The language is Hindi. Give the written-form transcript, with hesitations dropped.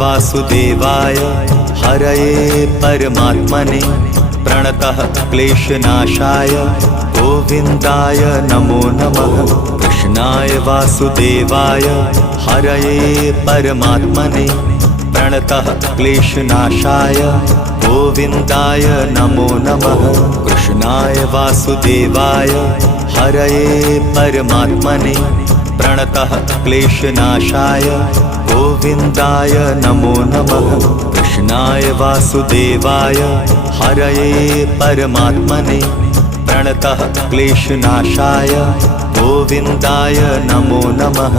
वासुदेवाय हरये परमात्मने प्रणतः क्लेशनाशाय गोविन्दाय नमो नमः। कृष्णाय वासुदेवाय हरये परमात्मने प्रणतः क्लेशनाशाय गोविन्दाय नमो नमः। कृष्णाय वासुदेवाय हरये परमात्मने प्रणतः क्लेशनाशाय गोविन्दाय नमो नमः। कृष्णाय वासुदेवाय हरये परमात्मने प्रणतः क्लेशनाशाय गोविन्दाय नमो नमः।